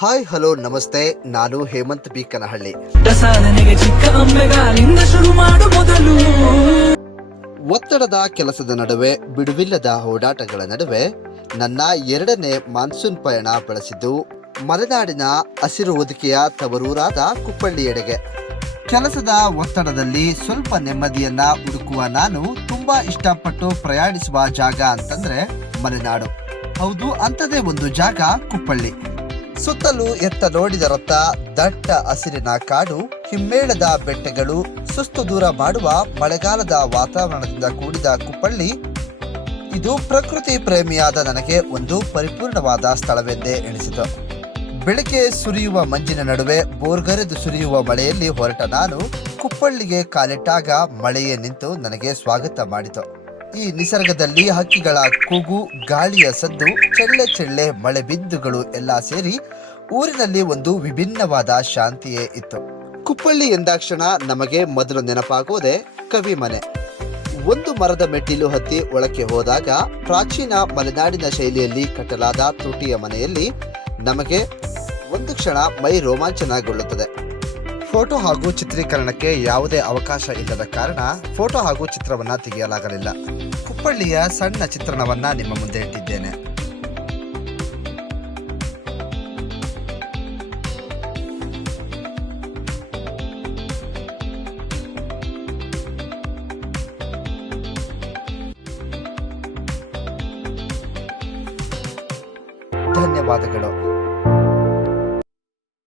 Hi hello ನಮಸ್ತೆ. ನಾನು Hemant B. ಕನಹಳ್ಳಿ. ಒತ್ತಡದ ಕೆಲಸದ ನಡುವೆ ಬಿಡುವಿಲ್ಲದ ಓಡಾಟಗಳ ನಡುವೆ ನನ್ನ ಎರಡನೇ ಮಾನ್ಸೂನ್ ಪಯಣ ಬಳಸಿದ್ದು ಮಲೆನಾಡಿನ ಹಸಿರು ಹೊದಿಕೆಯ ತವರೂರಾದ ಕುಪ್ಪಳ್ಳಿಯೆಡೆಗೆ. ಕೆಲಸದ ಒತ್ತಡದಲ್ಲಿ ಸ್ವಲ್ಪ ನೆಮ್ಮದಿಯನ್ನ ಹುಡುಕುವ ನಾನು ತುಂಬಾ ಇಷ್ಟಪಟ್ಟು ಪ್ರಯಾಣಿಸುವ ಜಾಗ ಅಂತಂದ್ರೆ ಮಲೆನಾಡು. ಹೌದು ಅಂತದೇ ಒಂದು ಜಾಗ ಕುಪ್ಪಳ್ಳಿ. ಸುತ್ತಲೂ ಎತ್ತ ನೋಡಿದರತ್ತ ದಟ್ಟ ಹಸಿರಿನ ಕಾಡು, ಹಿಮ್ಮೇಳದ ಬೆಟ್ಟಗಳು, ಸುಸ್ತು ದೂರ ಮಾಡುವ ಮಳೆಗಾಲದ ವಾತಾವರಣದಿಂದ ಕೂಡಿದ ಕುಪ್ಪಳ್ಳಿ. ಇದು ಪ್ರಕೃತಿ ಪ್ರೇಮಿಯಾದ ನನಗೆ ಒಂದು ಪರಿಪೂರ್ಣವಾದ ಸ್ಥಳವೆಂದೇ ಎಣಿಸಿತು. ಬೆಳಗ್ಗೆ ಸುರಿಯುವ ಮಂಜಿನ ನಡುವೆ ಬೋರ್ಗರೆದು ಸುರಿಯುವ ಮಳೆಯಲ್ಲಿ ಹೊರಟ ನಾನು ಕುಪ್ಪಳ್ಳಿಗೆ ಕಾಲಿಟ್ಟಾಗ ಮಳೆಯೇ ನಿಂತು ನನಗೆ ಸ್ವಾಗತ ಮಾಡಿತು. ಈ ನಿಸರ್ಗದಲ್ಲಿ ಹಕ್ಕಿಗಳ ಕೂಗು, ಗಾಳಿಯ ಸದ್ದು, ಚೆಳ್ಳೆ ಚೆಳ್ಳೆ ಮಳೆ ಬಿದ್ದುಗಳು ಎಲ್ಲ ಸೇರಿ ಊರಿನಲ್ಲಿ ಒಂದು ವಿಭಿನ್ನವಾದ ಶಾಂತಿಯೇ ಇತ್ತು. ಕುಪ್ಪಳ್ಳಿ ಎಂದಾಕ್ಷಣ ನಮಗೆ ಮೊದಲು ನೆನಪಾಗುವುದೇ ಕವಿ ಮನೆ. ಒಂದು ಮರದ ಮೆಟ್ಟಿಲು ಹತ್ತಿ ಒಳಕ್ಕೆ ಹೋದಾಗ ಪ್ರಾಚೀನ ಮಲೆನಾಡಿನ ಶೈಲಿಯಲ್ಲಿ ಕಟ್ಟಲಾದ ತುಟಿಯ ಮನೆಯಲ್ಲಿ ನಮಗೆ ಒಂದು ಕ್ಷಣ ಮೈ ರೋಮಾಂಚನಗೊಳ್ಳುತ್ತದೆ. ಫೋಟೋ ಹಾಗೂ ಚಿತ್ರೀಕರಣಕ್ಕೆ ಯಾವುದೇ ಅವಕಾಶ ಇಲ್ಲದ ಕಾರಣ ಫೋಟೋ ಹಾಗೂ ಚಿತ್ರವನ್ನ ತೆಗೆಯಲಾಗಲಿಲ್ಲ. ಕುಪ್ಪಳ್ಳಿಯ ಸಣ್ಣ ಚಿತ್ರಣವನ್ನ ನಿಮ್ಮ ಮುಂದೆ ಇಟ್ಟಿದ್ದೇನೆ. ಧನ್ಯವಾದಗಳು.